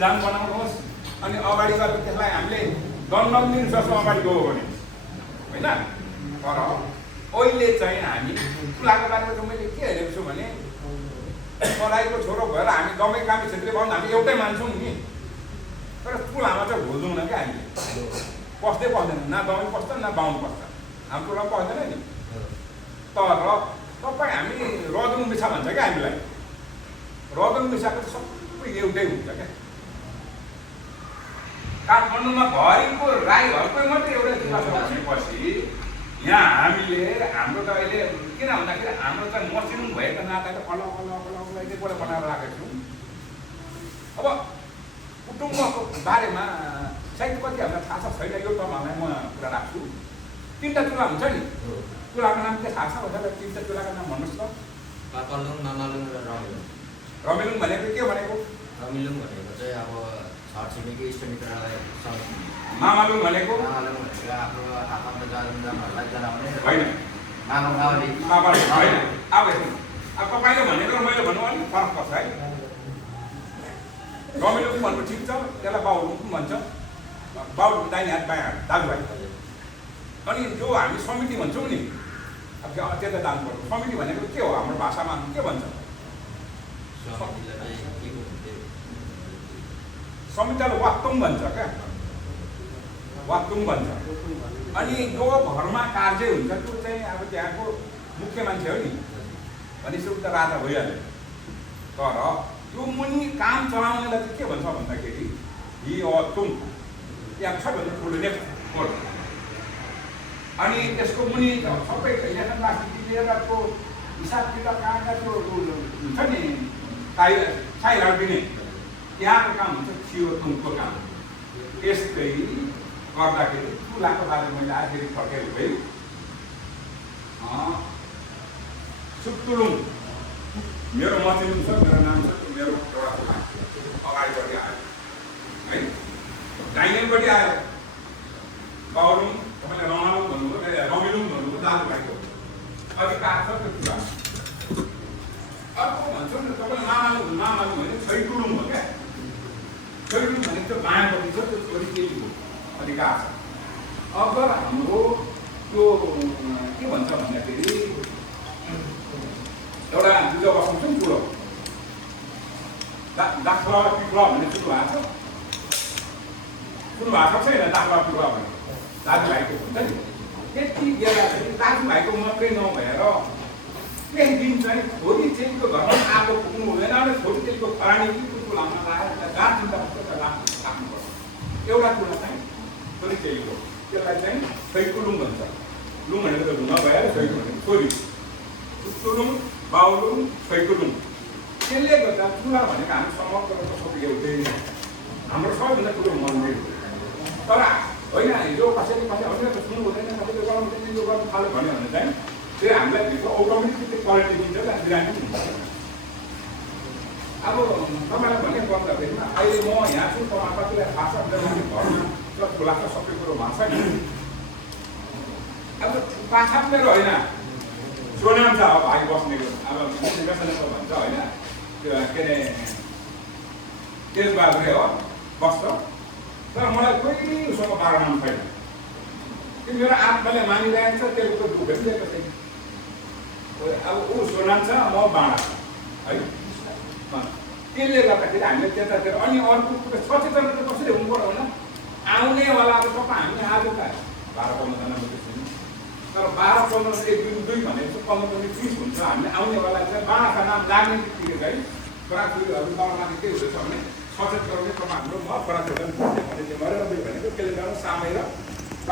विधान बनाउनुहोस् अनि अगाडि गएर त्यसलाई हामीले दण्ड दिन जसो अगाडि गयो भने होइन। तर अहिले चाहिँ हामी चुलाको बारेमा चाहिँ मैले के हेरेको छु भने पढाइको छोरो भएर हामी दमै कामी क्षेत्रीय बाहुन हामी एउटै मान्छौँ नि, तर चुलामा चाहिँ घुल्दैनौँ क्या हामीले, पस्दै पस्दैन, न दमै पस्छ न बाहुन पस्छ, हाम्रो चुला पस्दैन नि। तर तपाईँ हामी रदुङ मिसा भन्छ क्या हामीलाई, रदुङ मिसाको सबै एउटै हुन्छ क्या। काठमाडौँमा भरिको राईहरूको मात्रै एउटै चुला बसेपछि यहाँ हामीले हाम्रो त अहिले किन भन्दाखेरि हाम्रो त मसिनो भएको नाताले अलग अलग अलग अलग एकैपल्ट बनाएर राखेको छौँ। अब कुटुम्बको बारेमा सायद कति हामीलाई थाहा छ छैन, यो टर्मलाई म कुरा राख्छु। 3टा चुला हुन्छ नि, चुलाको नाम के थाहा छ भनेर 3टा चुलाको नाम भन्नुहोस् त। पातलुङ, मामालुङ र रमिलुङ। रमिलुङ भनेको के भनेको? रमिलुङ भनेको चाहिँ अब छरछिमेकी इष्टमित्रलाई मामालुङ भनेको आफ्नो आफन्त जालुङहरूलाई जनाउने होइन, मामागाउँले मामालुङ होइन। अब तपाईँले भनेको र मैले भन्नु अलिक फरक पर्छ है। रमिलुङ भन्नु ठिक छ, त्यसलाई बाहुलुङ पनि भन्छ, बाहुलुङ दाहिने हात बायाँ हात दाजुभाइ। अनि जो हामी समिति भन्छौँ नि, अब त्यता जानु पर्छ। समिति भनेको के हो हाम्रो भाषामा के भन्छ? समितिलाई वाक्तुङ भन्छ क्या, वाक्तुङ भन्छ। अनि जो घरमा कार्य हुन्छ त्यो चाहिँ अब त्यहाँको मुख्य मान्छे हो नि, भनेपछि उता राजा भइहाल्यो। तर त्यो मुनि काम चलाउनेलाई चाहिँ के भन्छ भन्दाखेरि हि तुङ, त्यहाँ सबैभन्दा ठुलो नेक्स्ट कोड। अनि त्यसको मुनि सबै लेखनवासी लिएरको हिसाब किताब कहाँका त्यो हुन्छ नि साई दिने त्यहाँको काम हुन्छ छियो तुङको काम। यस्तै गर्दाखेरि चुलाको बारेमा मैले आखिरी फर्केको भएँ। सुक्तुलुङ मेरो मचिलुङ छ, मेरो नाम छ, मेरो एउटा चुला अगाडिपट्टि आयो है, दाहिनेपट्टि आयो बाहुलुङ, तपाईँले रमालुङ भन्नुभयो, रमिलुङ भन्नुभयो, दाजुभाइको अधिकार छ त्यो चुला। अर्को भन्छौँ नि तपाईँले मामालुङ, मामालुङ भने छैटुलुङ हो क्या। छैटुलुङ भनेको त्यो बायाँपट्टि छ, त्यो छोरी चेलीको अधिकार छ। अब हाम्रो त्यो के भन्छ भन्दाखेरि एउटा पूजा बसाउँछौँ ठुलो दाखला पिक्ला भन्ने सुरु भएको छ, सुरु भएको छैन दाखला पिक्ला भन्ने दाजुभाइको हुन्छ नि। त्यति बेला चाहिँ दाजुभाइको मात्रै नभएर केही दिन चाहिँ छोरी चेलीको घरमा आगो पुग्नु हुँदैन र छोरी चेलीको खरानी चुलामा लगाएर गाँठ चिन्ता राख्नुपर्छ। एउटा चुला चाहिँ छोरी चेलीको, त्यसलाई चाहिँ छैटुलुङ भन्छ। लुङ भनेको त ढुङ्गा भएर छैटु भनेको छोरी, सुक्तुलुङ, बाहुलुङ, छैटुलुङ। त्यसले गर्दा चुला भनेको हामी समग्रको सबै एउटै, हाम्रो सबैभन्दा ठुलो मन्दिर। तर होइन हिजो कसैले अन्य त सुन्नु हुँदैन, कसैले गराउनु हुँदैन, यो गर्नु थाल्यो भन्यो भने चाहिँ त्यो हामीलाई भित्र अटोमेटिक त्यो क्वालिटी दिन्छ, त्यहाँ बिरामी हुन्छ। अब तपाईँलाई भने गर्दाखेरिमा अहिले म यहाँ छु, तपाईँ कतिलाई थाहा छ घरमा चुला त सबै कुरो भएको छ नि। अब पाछा मेरो होइन सोनाम छ, अब भाइ बस्नेको अब भन्छ होइन, त्यो के अरे तेजबहादुर हो बस्छ, तर मलाई कोही उसँग बारेमा छैन। त्यो मेरो आत्माले मानिरहेको छ, त्यसको दुःख दिएको छैन। अब ऊ सोनाम छ, म बाँडा है। त्यसले गर्दाखेरि हामीले त्यतातिर अनि अर्को कुरो सचेतन त कसरी हुनु पर्यो भने आउनेवालाको तपाईँ हामी आज त 12-15 जना मात्रै छौँ, तर 12-15 1 2 2 भनेको 15 30 हुन्छ। हामीले आउनेवाला चाहिँ बाँडाका नाम लाग्ने बित्तिकै चाहिँ छोराछोरीहरू बाबामाथि के हुँदैछ भने सचेत गराउने तपाईँ हाम्रो म छोराछोरीलाई भनेको त्यसले गरेर भनेको त्यसले गर्दा सामेर